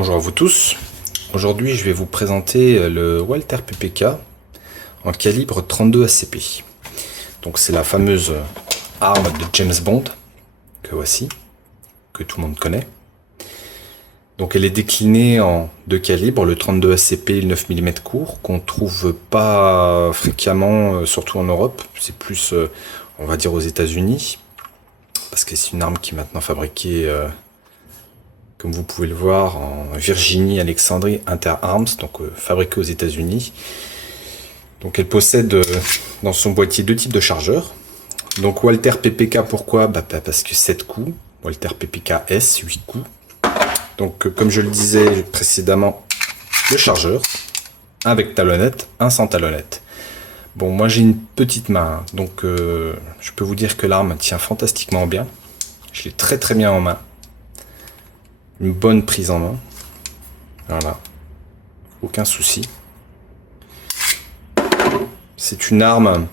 Bonjour à vous tous. Aujourd'hui, je vais vous présenter le Walther PPK en calibre 32 ACP. Donc, c'est la fameuse arme de James Bond que voici, que tout le monde connaît. Donc, elle est déclinée en deux calibres, le 32 ACP et le 9 mm court, qu'on trouve pas fréquemment, surtout en Europe. C'est plus, on va dire, aux États-Unis, parce que c'est une arme qui est maintenant fabriquée. Comme vous pouvez le voir, en Virginie Alexandrie Inter-Arms, donc fabriquée aux États-Unis. Donc elle possède dans son boîtier deux types de chargeurs. Donc Walther PPK, pourquoi? Parce que 7 coups. Walther PPK S, 8 coups. Donc comme je le disais précédemment, le chargeur, un avec talonnette, un sans talonnette. Bon, moi j'ai une petite main, donc je peux vous dire que l'arme tient fantastiquement bien. Je l'ai très bien en main. Une bonne prise en main. Voilà. Aucun souci. C'est une arme,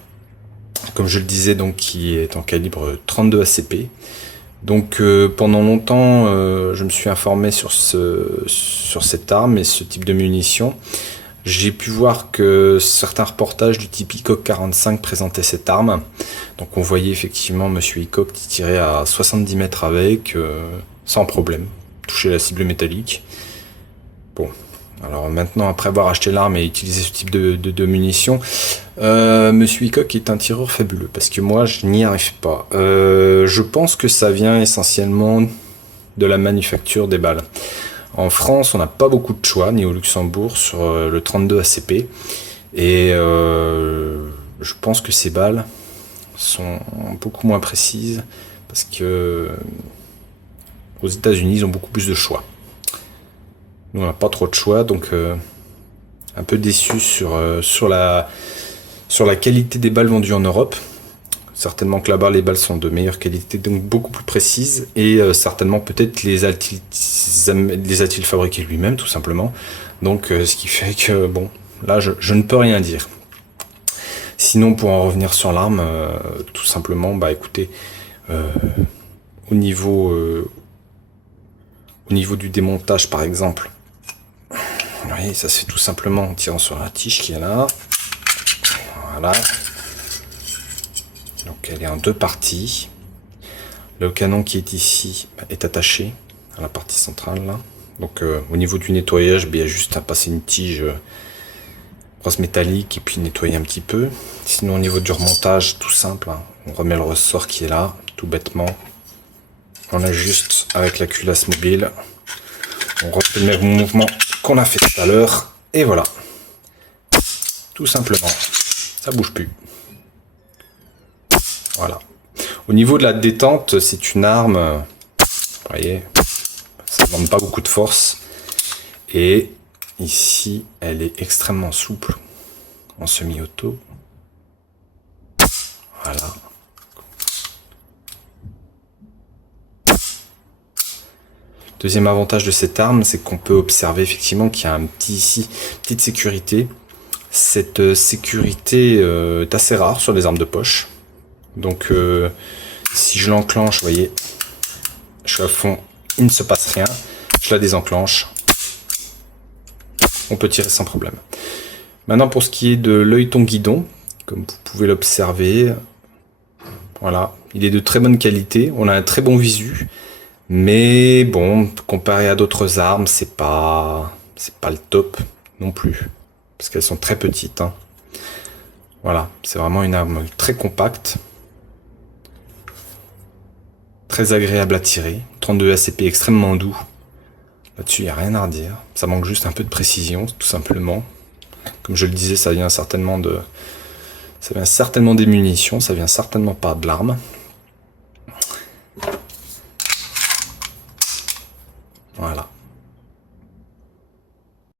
comme je le disais, donc qui est en calibre 32 ACP. Donc pendant longtemps, je me suis informé sur cette arme et ce type de munitions. J'ai pu voir que certains reportages du type ICOG 45 présentaient cette arme. Donc on voyait effectivement Monsieur ICOG qui tirait à 70 mètres avec, sans problème. Toucher la cible métallique. Bon, alors maintenant, après avoir acheté l'arme et utilisé ce type de munitions, Monsieur Hickok est un tireur fabuleux, parce que moi, je n'y arrive pas. Je pense que ça vient essentiellement de la manufacture des balles. En France, on n'a pas beaucoup de choix, ni au Luxembourg, sur le 32 ACP. Et je pense que ces balles sont beaucoup moins précises, parce que aux États-Unis, ils ont beaucoup plus de choix. Nous, on n'a pas trop de choix, donc un peu déçu sur la qualité des balles vendues en Europe. Certainement que là-bas, les balles sont de meilleure qualité, donc beaucoup plus précises, et certainement peut-être les a-t-il fabriquées lui-même, tout simplement. Donc, ce qui fait que, bon, là, je ne peux rien dire. Sinon, pour en revenir sur l'arme, tout simplement, bah écoutez, au niveau du démontage, par exemple, vous voyez, ça se fait tout simplement en tirant sur la tige qui est là. Voilà. Donc elle est en deux parties. Le canon qui est ici est attaché à la partie centrale là. Donc au niveau du nettoyage, il y a juste à passer une tige brosse métallique et puis nettoyer un petit peu. Sinon au niveau du remontage, tout simple, hein, on remet le ressort qui est là, tout bêtement. On ajuste avec la culasse mobile. On refait le même mouvement qu'on a fait tout à l'heure. Et voilà. Tout simplement. Ça bouge plus. Voilà. Au niveau de la détente, c'est une arme. Vous voyez, ça ne demande pas beaucoup de force. Et ici, elle est extrêmement souple en semi-auto. Voilà. Deuxième avantage de cette arme, c'est qu'on peut observer effectivement qu'il y a un petite sécurité. Cette sécurité est assez rare sur les armes de poche. Donc si je l'enclenche, vous voyez, je suis à fond, il ne se passe rien. Je la désenclenche. On peut tirer sans problème. Maintenant pour ce qui est de l'œilleton guidon, comme vous pouvez l'observer, voilà, il est de très bonne qualité. On a un très bon visu. Mais bon, comparé à d'autres armes, c'est pas le top non plus, parce qu'elles sont très petites, hein. Voilà, c'est vraiment une arme très compacte, très agréable à tirer. 32 ACP extrêmement doux. Là-dessus, il n'y a rien à redire. Ça manque juste un peu de précision, tout simplement. Comme je le disais, ça vient certainement des munitions, ça vient certainement pas de l'arme.